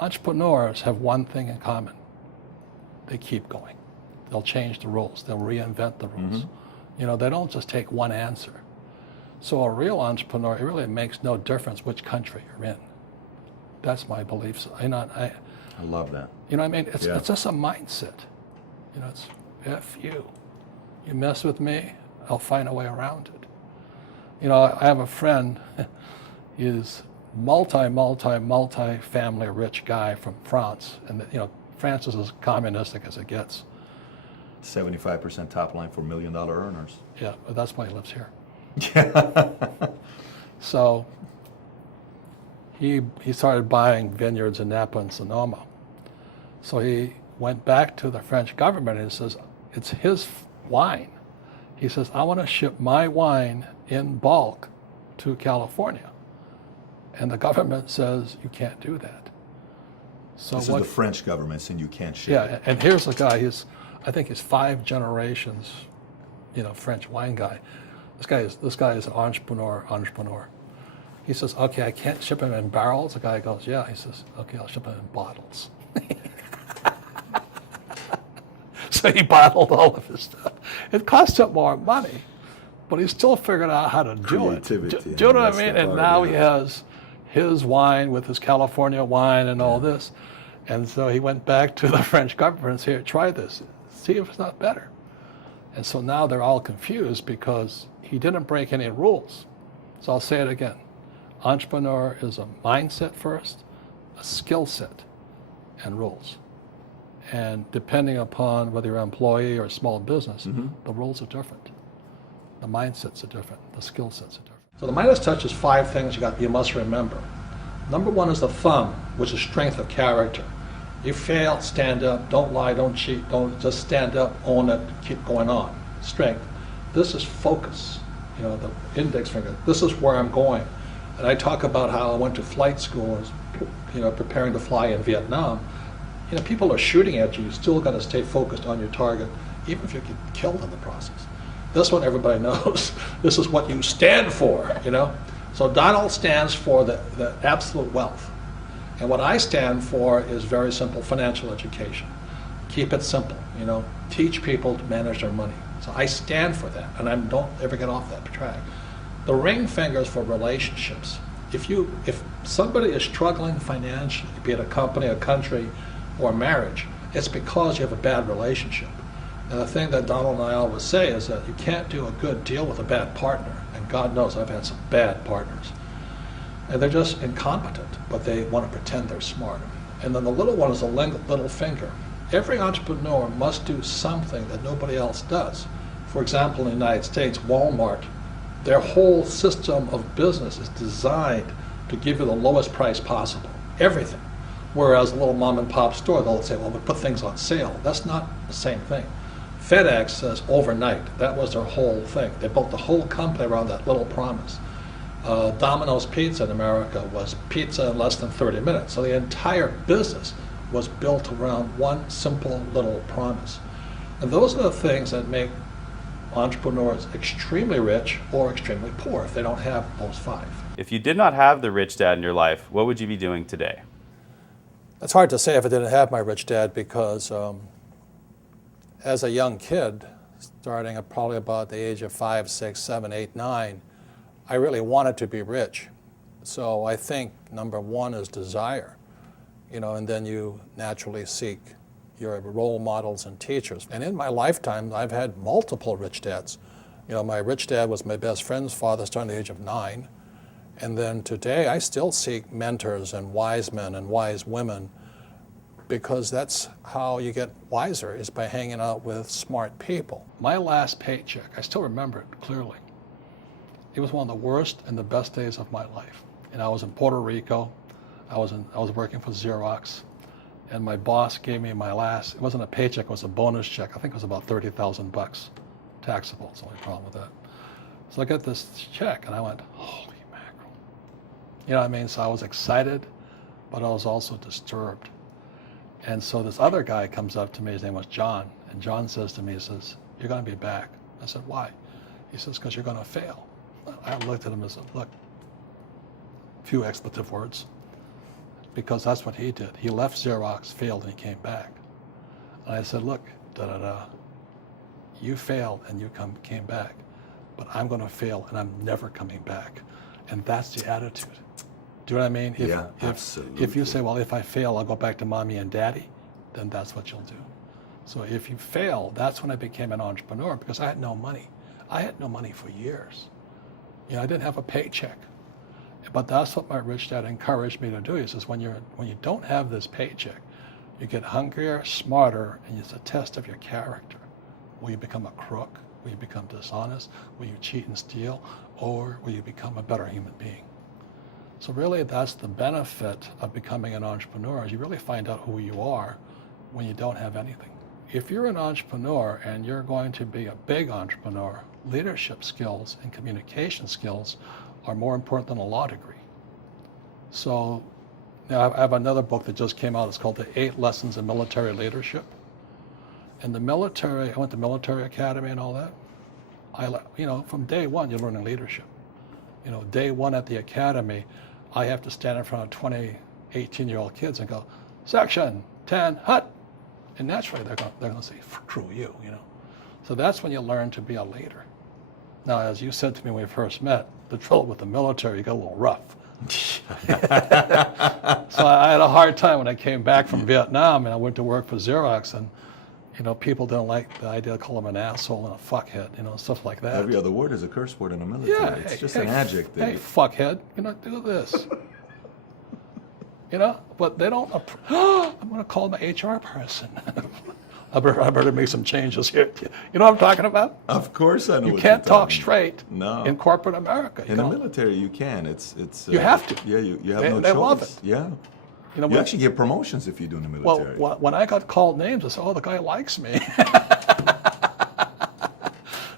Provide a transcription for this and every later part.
Entrepreneurs have one thing in common. They keep going. They'll change the rules. They'll reinvent the rules. You know, they don't just take one answer. So a real entrepreneur, it really makes no difference which country you're in. That's my belief. You know, I love that. You know what I mean? It's just a mindset. You know, it's F you. You mess with me, I'll find a way around it. You know, I have a friend, he's multi-family rich guy from France. And, you know, France is as communistic as it gets. 75% top line for $1 million earners. Yeah, but that's why he lives here. Yeah. So he started buying vineyards in Napa and Sonoma. So he went back to the French government and he says, it's his wine. He says, I want to ship my wine in bulk to California. And the government says, you can't do that. So this is the French government saying you can't ship Yeah, it. and here's the guy, I think he's 5 generations, you know, French wine guy. This guy is an entrepreneur. He says, okay, I can't ship him in barrels. The guy goes, yeah. He says, okay, I'll ship him in bottles. So he bottled all of his stuff. It cost him more money, but he still figured out how to do it. Do you know what I mean? And now he has his wine with his California wine and all this. And so he went back to the French government and said, here, try this. See if it's not better. And so now they're all confused because he didn't break any rules. So I'll say it again. Entrepreneur is a mindset first, a skill set, and rules. And depending upon whether you're an employee or a small business, the rules are different. The mindsets are different. The skill sets are different. So the Midas Touch is 5 things you must remember. Number 1 is the thumb, which is strength of character. You fail, stand up, don't lie, don't cheat, don't just stand up, own it, keep going on. Strength. This is focus, you know, the index finger. This is where I'm going. And I talk about how I went to flight school, you know, preparing to fly in Vietnam. You know, people are shooting at you, you still got to stay focused on your target, even if you get killed in the process. This one everybody knows. This is what you stand for, you know. So Donald stands for the absolute wealth. And what I stand for is very simple, financial education. Keep it simple, you know, teach people to manage their money. So I stand for that, and I don't ever get off that track. The ring finger is for relationships. If somebody is struggling financially, be it a company, a country, or marriage, it's because you have a bad relationship. And the thing that Donald and I always say is that you can't do a good deal with a bad partner. And God knows I've had some bad partners. And they're just incompetent, but they want to pretend they're smart. And then the little one is the little finger. Every entrepreneur must do something that nobody else does. For example, in the United States, Walmart, their whole system of business is designed to give you the lowest price possible. Everything. Whereas a little mom and pop store, they'll say, well, we put things on sale. That's not the same thing. FedEx says overnight. That was their whole thing. They built the whole company around that little promise. Domino's Pizza in America was pizza in less than 30 minutes. So the entire business was built around one simple little promise. And those are the things that make entrepreneurs extremely rich or extremely poor if they don't have those 5. If you did not have the rich dad in your life, what would you be doing today? It's hard to say if I didn't have my rich dad because as a young kid, starting at probably about the age of 5, 6, 7, 8, 9, I really wanted to be rich. So I think number 1 is desire, you know, and then you naturally seek your role models and teachers. And in my lifetime, I've had multiple rich dads. You know, my rich dad was my best friend's father starting at the age of 9. And then today, I still seek mentors and wise men and wise women because that's how you get wiser, is by hanging out with smart people. My last paycheck, I still remember it clearly. It was one of the worst and the best days of my life. And I was in Puerto Rico. I was working for Xerox. And my boss gave me my last, it wasn't a paycheck, it was a bonus check. I think it was about $30,000 taxable. That's the only problem with that. So I got this check and I went, holy mackerel. You know what I mean? So I was excited, but I was also disturbed. And so this other guy comes up to me, his name was John, and John says to me, he says, you're going to be back. I said, why? He says, because you're going to fail. I looked at him and said, look, a few expletive words. because that's what he did. He left Xerox, failed, and he came back. And I said, look, you failed and you came back, but I'm going to fail and I'm never coming back. And that's the attitude. Do you know what I mean? Absolutely. If you say, well, if I fail, I'll go back to mommy and daddy, then that's what you'll do. So if you fail, that's when I became an entrepreneur, because I had no money. I had no money for years. I didn't have a paycheck. But that's what my rich dad encouraged me to do. He says, when you don't have this paycheck, you get hungrier, smarter, and it's a test of your character. Will you become a crook? Will you become dishonest? Will you cheat and steal? Or will you become a better human being? So really, that's the benefit of becoming an entrepreneur, is you really find out who you are when you don't have anything. If you're an entrepreneur and you're going to be a big entrepreneur, leadership skills and communication skills are more important than a law degree. So now I have another book that just came out. It's called The 8 Lessons in Military Leadership. In the military, I went to military academy and all that. From day one, you're learning leadership. Day one at the academy, I have to stand in front of 20, 18-year-old kids and go, section 10, hut. And naturally, they're going to say, screw you, So that's when you learn to be a leader. Now, as you said to me when we first met, the trouble with the military, you got a little rough. So I had a hard time when I came back from Vietnam, and I went to work for Xerox, and people didn't like the idea of calling them an asshole and a fuckhead, stuff like that. Every other word is a curse word in the military. Yeah, it's just an adjective. Hey, fuckhead, do this. But they don't. I'm going to call my HR person. I better make some changes here. You know what I'm talking about? Of course I know. You what can't you're talk talking straight about. No. in corporate America. In the military, you can. It's. You have to. Yeah, you have no choice. They love it. Yeah. You actually get promotions if you do in the military. Well, when I got called names, I said, "Oh, the guy likes me."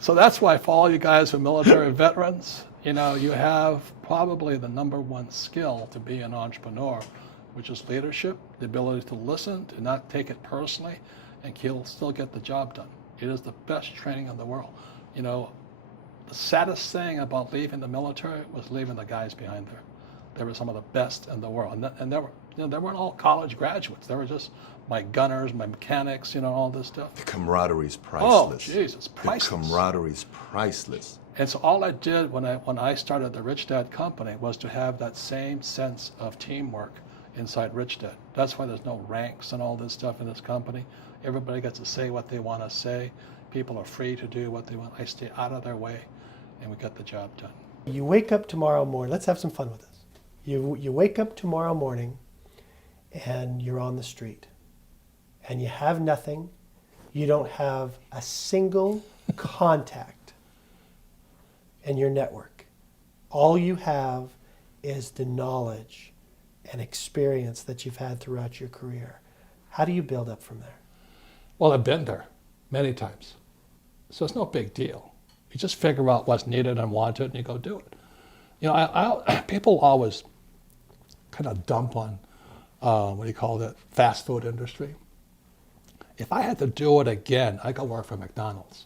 So that's why, for all you guys who are military veterans, you have probably the #1 skill to be an entrepreneur, which is leadership, the ability to listen, to not take it personally, and still get the job done. It is the best training in the world. The saddest thing about leaving the military was leaving the guys behind there. They were some of the best in the world, and they weren't all college graduates. They were just my gunners, my mechanics, all this stuff. The camaraderie is priceless. Oh, Jesus, priceless. The camaraderie is priceless. And so all I did when I started the Rich Dad Company was to have that same sense of teamwork inside Rich Dad. That's why there's no ranks and all this stuff in this company. Everybody gets to say what they want to say. People are free to do what they want. I stay out of their way, and we get the job done. You wake up tomorrow morning. Let's have some fun with this. You wake up tomorrow morning, and you're on the street, and you have nothing. You don't have a single contact in your network. All you have is the knowledge and experience that you've had throughout your career. How do you build up from there? Well, I've been there many times. So it's no big deal. You just figure out what's needed and wanted, and you go do it. People always kind of dump on, fast food industry. If I had to do it again, I'd go work for McDonald's.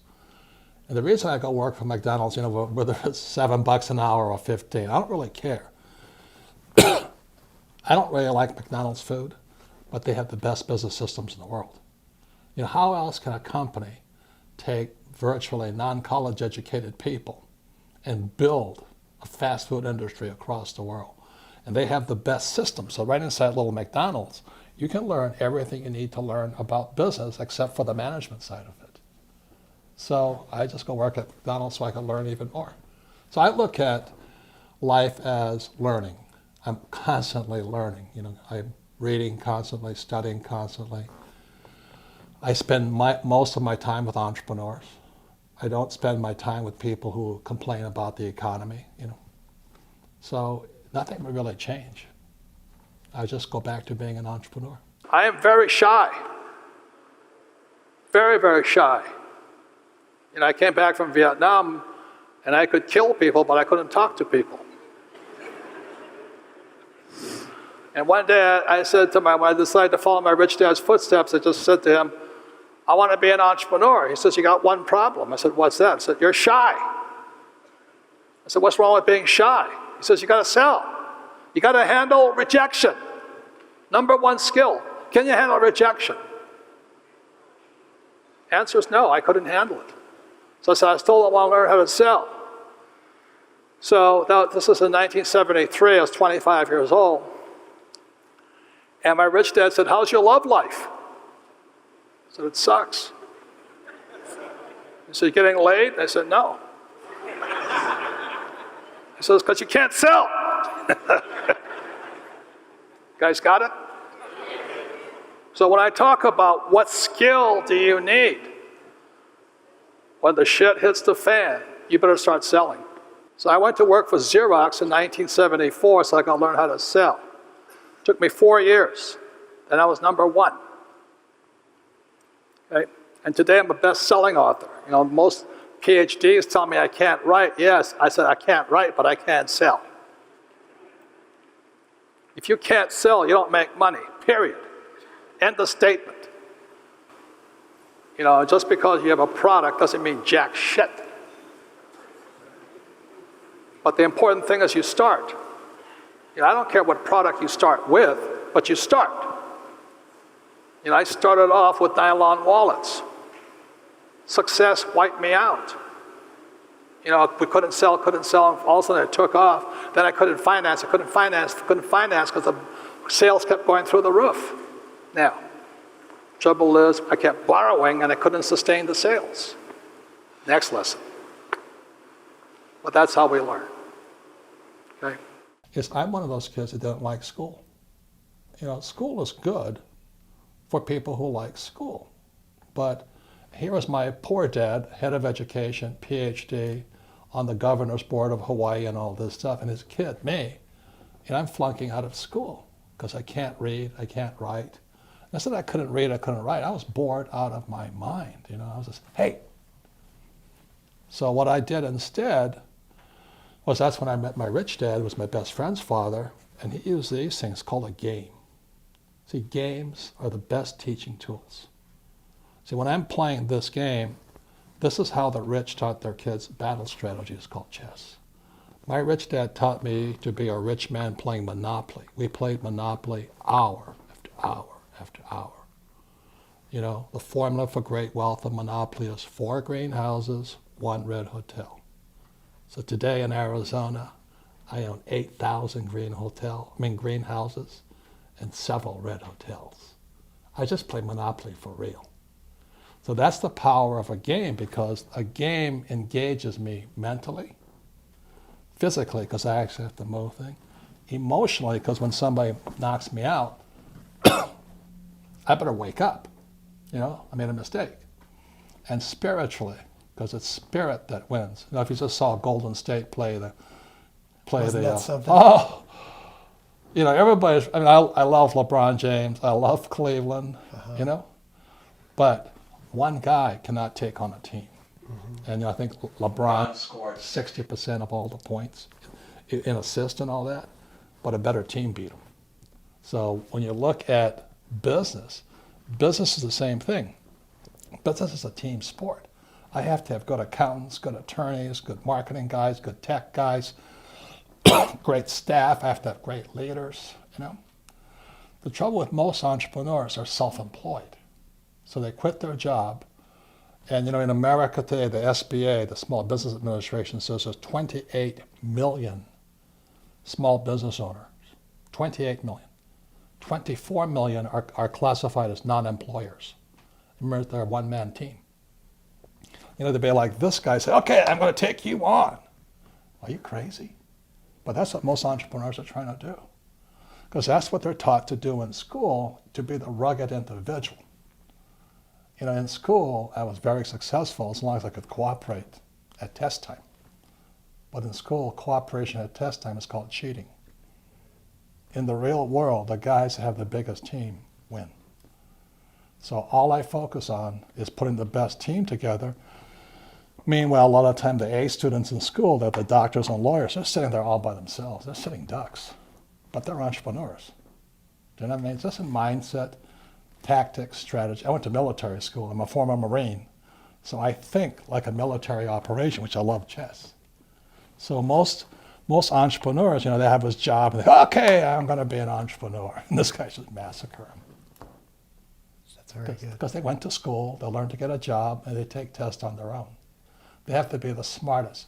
And the reason I go work for McDonald's, whether it's $7 an hour or 15, I don't really care. I don't really like McDonald's food, but they have the best business systems in the world. How else can a company take virtually non-college educated people and build a fast food industry across the world? And they have the best system. So right inside little McDonald's, you can learn everything you need to learn about business except for the management side of it. So I just go work at McDonald's so I can learn even more. So I look at life as learning. I'm constantly learning. I'm reading constantly, studying constantly. I spend most of my time with entrepreneurs. I don't spend my time with people who complain about the economy, So nothing will really change. I just go back to being an entrepreneur. I am very shy. Very, very shy. I came back from Vietnam and I could kill people, but I couldn't talk to people. And one day I said to when I decided to follow my rich dad's footsteps, I just said to him, I want to be an entrepreneur. He says, you got one problem. I said, what's that? He said, you're shy. I said, what's wrong with being shy? He says, you got to sell. You got to handle rejection. Number one skill, can you handle rejection? Answer is no, I couldn't handle it. So I said, I still want to learn how to sell. So this is in 1973, I was 25 years old. And my rich dad said, how's your love life? I said, it sucks. He said, you getting laid? I said, no. He says, because you can't sell. Guys got it? So when I talk about what skill do you need, when the shit hits the fan, you better start selling. So I went to work for Xerox in 1974 so I could learn how to sell. It took me 4 years. Then I was number one. Okay? And today I'm a best-selling author. You know, most PhDs tell me I can't write. Yes, I said I can't write, but I can sell. If you can't sell, you don't make money, period. End of statement. You know, just because you have a product doesn't mean jack shit. But the important thing is you start. You know, I don't care what product you start with, but you start. You know, I started off with nylon wallets. Success wiped me out. You know, we couldn't sell, and all of a sudden it took off. Then I couldn't finance because the sales kept going through the roof. Now, trouble is I kept borrowing and I couldn't sustain the sales. Next lesson. But that's how we learn. Okay? Is I'm one of those kids that don't like school. You know, school is good for people who like school. But here was my poor dad, head of education, PhD, on the governor's board of Hawaii and all this stuff, and his kid, me, and I'm flunking out of school because I can't read, I can't write. And I said I couldn't read, I couldn't write. I was bored out of my mind, you know. I was just, hey. So what I did instead was that's when I met my rich dad, who was my best friend's father, and he used these things called a game. See, games are the best teaching tools. See, when I'm playing this game, this is how the rich taught their kids battle strategies called chess. My rich dad taught me to be a rich man playing Monopoly. We played Monopoly hour after hour after hour. You know, the formula for great wealth of Monopoly is 4 greenhouses, 1 red hotel. So today in Arizona, I own 8,000 greenhouses and several red hotels. I just play Monopoly for real. So that's the power of a game, because a game engages me mentally, physically, because I actually have to move things, emotionally, because when somebody knocks me out, I better wake up. You know, I made a mistake. And spiritually, because it's spirit that wins. You know, if you just saw Golden State play the you know, everybody's, I mean, I love LeBron James, I love Cleveland, you know, but one guy cannot take on a team. And you know, I think LeBron scored 60% of all the points in assists and all that, but a better team beat him. So when you look at business is the same thing. Business is a team sport. I have to have good accountants, good attorneys, good marketing guys, good tech guys, great staff. I have to have great leaders, you know. The trouble with most entrepreneurs are self-employed. So they quit their job. And you know, in America today, the SBA, the Small Business Administration, says there's 28 million small business owners. 28 million. 24 million are classified as non-employers. Remember, they're a one-man team. You know, they'd be like, this guy said, okay, I'm going to take you on. Are you crazy? But that's what most entrepreneurs are trying to do. Because that's what they're taught to do in school, to be the rugged individual. You know, in school, I was very successful as long as I could cooperate at test time. But in school, cooperation at test time is called cheating. In the real world, the guys that have the biggest team win. So all I focus on is putting the best team together. Meanwhile, a lot of the time, the A students in school, they're the doctors and lawyers, they're sitting there all by themselves. They're sitting ducks, but they're entrepreneurs. Do you know what I mean? It's just a mindset, tactics, strategy. I went to military school. I'm a former Marine. So I think like a military operation, which I love chess. So most most entrepreneurs, they have this job and they go, okay, I'm going to be an entrepreneur. And this guy just massacre him. That's very good. Because they went to school, they learned to get a job, and they take tests on their own. They have to be the smartest.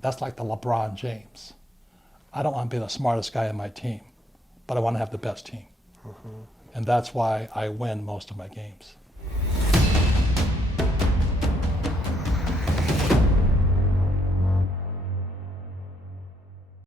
That's like the LeBron James. I don't want to be the smartest guy in my team, but I want to have the best team. And that's why I win most of my games.